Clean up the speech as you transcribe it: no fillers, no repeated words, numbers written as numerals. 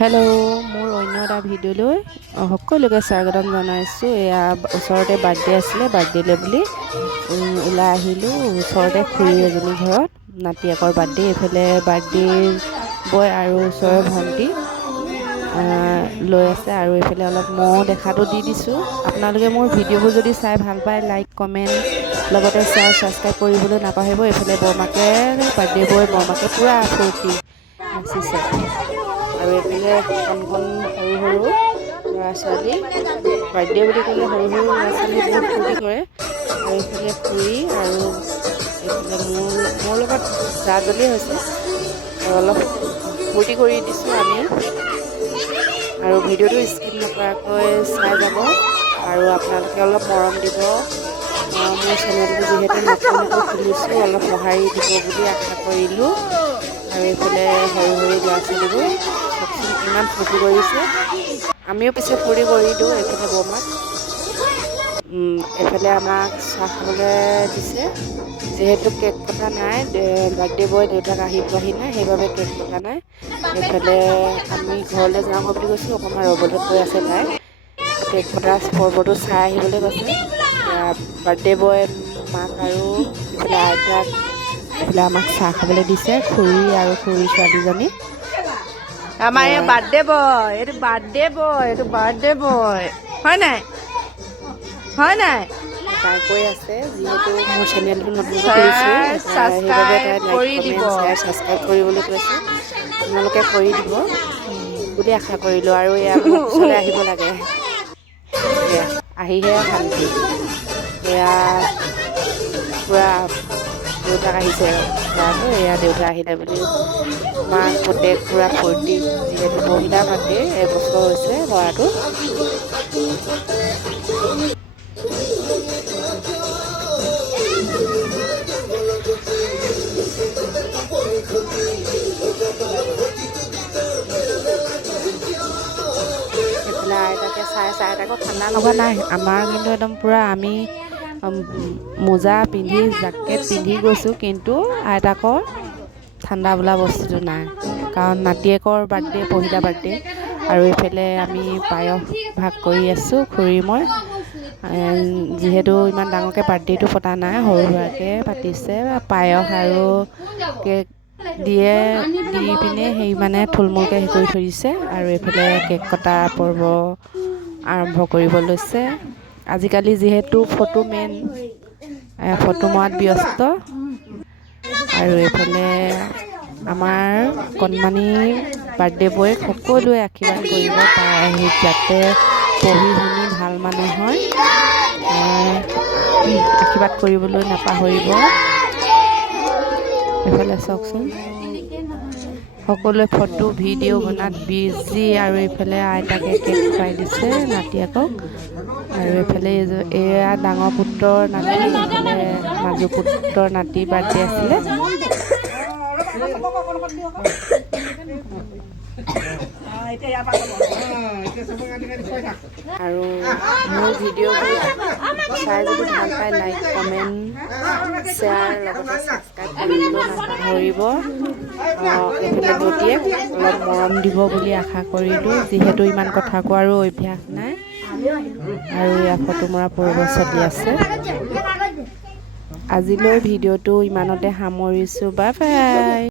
Hello', মোৰ অন্য এটা ভিডিঅ'লৈ সকলোকে স্বাগতম জনাইছোঁ। এয়া ওচৰতে বাৰ্থডে আছিলে, বাৰ্থডেলৈ বুলি ওলাই আহিলোঁ। ওচৰতে খুৰী এজনী ঘৰত নাতিয়েকৰ বাৰ্থডে। এইফালে বাৰ্থডে বয় আৰু ওচৰৰ ভণ্টি লৈ আছে, আৰু এইফালে অলপ ময়ো দেখাটো দি দিছোঁ। আপোনালোকে মোৰ ভিডিঅ'বোৰ যদি চাই ভাল পায়, লাইক কমেণ্ট লগতে শ্বেয়াৰ ছাবস্ক্ৰাইব কৰিবলৈ নাপাহৰিব। এইফালে বৰমাকে বাৰ্থডে বয় বৰমাকে পূৰা ফূৰ্তি নাচিছে, আৰু এইফালে কণ কণ সৰু সৰু ল'ৰা ছোৱালী বাৰ্থডে বুলি ক'লে সৰু সৰু ল'ৰা ছোৱালী বহুত ফূৰ্তি কৰে। আৰু এইফালে খুৰী আৰু এইফালে মোৰ লগত জাজনী হৈছে, আৰু অলপ ফূৰ্তি কৰি দিছোঁ আমিও। আৰু ভিডিঅ'টো স্কিপ নকৰাকৈ চাই যাব, আৰু আপোনালোকে অলপ মৰম দিব। মোৰ চেনেলটো যিহেতু নতুনকৈ খুলিছোঁ, অলপ সঁহাৰি দিব বুলি আশা কৰিলোঁ। আৰু এইফালে সৰু সৰু ল'ৰা ছোৱালীবোৰ চকচোন কিমান ফূৰ্তি কৰিছে, আমিও পিছে ফূৰ্তি কৰিলোঁ। এইফালে বৰমাক এইফালে আমাক চাহ খাবলৈ দিছে, যিহেতু কেক কটা নাই, বাৰ্থডে বয় দেউতাক আহি পোৱাহি নাই, সেইবাবে কেক কটা নাই। এইফালে আমি ঘৰলৈ যাওঁ বুলি কৈছোঁ, অকণমান ৰ'বলৈ কৈ আছে তাই। কেক কটা পৰ্বটো চাই আহিবলৈ কৈছে। বাৰ্থডে বয় মাক আৰু এইফালে আইতাক এইফালে আমাক চাহ খাবলৈ দিছে, খুৰী আৰু খুৰী ছোৱালীজনী। আমাৰ এই বাৰ্থডে বয়, এইটো বাৰ্থডে বয়, এইটো বাৰ্থডে বয়, হয় নাই, হয় নাই? তাই কৈ আছে, যিহেতু মোৰ চেনেলটো নতুনকৈ খুলিছোঁ, সেইবাবে তাই লাইক কমেণ্ট শ্বেয়াৰ ছাবস্ক্ৰাইব কৰিবলৈ কৈছে। আপোনালোকে কৰি দিব বুলি আশা কৰিলোঁ। আৰু এয়া মোৰ ওচৰলৈ আহিব লাগে, এয়া আহিহে শান্তি। এয়া পূৰা দেউতাক আহিছে ল'ৰাটো, এয়া দেউতাক আহিলে বুলি মাক পুতেক পূৰা ফূৰ্তি, যিহেতু পহিলা বাৰ্থডে, এবছৰ হৈছে ল'ৰাটো। এইফালে আইতাকে চাই আইতাকো ঠাণ্ডা লগা নাই, আমাৰ কিন্তু একদম পূৰা আমি মোজা পিন্ধি জেকেট পিন্ধি গৈছোঁ, কিন্তু আইতাকৰ ঠাণ্ডা বোলা বস্তুটো নাই, কাৰণ নাতিয়েকৰ বাৰ্থডে, পহিলা বাৰ্থডে। আৰু এইফালে আমি পায়স ভাগ কৰি আছোঁ, খুৰী মই। যিহেতু ইমান ডাঙৰকৈ বাৰ্থডেটো পতা নাই, সৰু সুৰাকৈ পাতিছে, পায়স আৰু কেক দি পিনে সেই মানে থুলমূলকৈ কৰি থৈ দিছে। আৰু এইফালে কেক কটা পৰ্ব আৰম্ভ কৰিব লৈছে। আজিকালি যিহেতু ফটো মেইন, ফটো মৰাত ব্যস্ত। আৰু এইফালে আমাৰ কণমানি বাৰ্থডে বয়ক সকলোৱে আশীৰ্বাদ কৰিব, তাই যাতে পঢ়ি শুনি ভাল মানুহ হয়, আশীৰ্বাদ কৰিবলৈ নাপাহৰিব। এইফালে চাওকচোন, সকলোৱে ফটো ভিডিঅ' বনাত বিজি। আৰু এইফালে আইতাকে কেক খুৱাই দিছে নাতিয়েকক। আৰু এইফালে এয়া ডাঙৰ পুত্ৰৰ নাতি, এইফালে মাজু পুত্ৰৰ নাতি বাৰ্থডে আছিলে। আৰু মোৰ ভিডিঅ'বোৰ চাই যদি ভাল পায়, লাইক কমেণ্ট শ্বেয়াৰ লগতে ছাবস্ক্ৰাইব কৰিবলৈ নাপাহৰিব। এইফালে দতিয়েক অলপ মৰম দিব বুলি আশা কৰিলোঁ, যিহেতু ইমান কথা কোৱাৰো অভ্যাস নাই। আৰু এয়া ফটো মৰা পৰ্ব চলি আছে। আজিলৈ ভিডিঅ'টো ইমানতে সামৰিছোঁ, বাই বাই।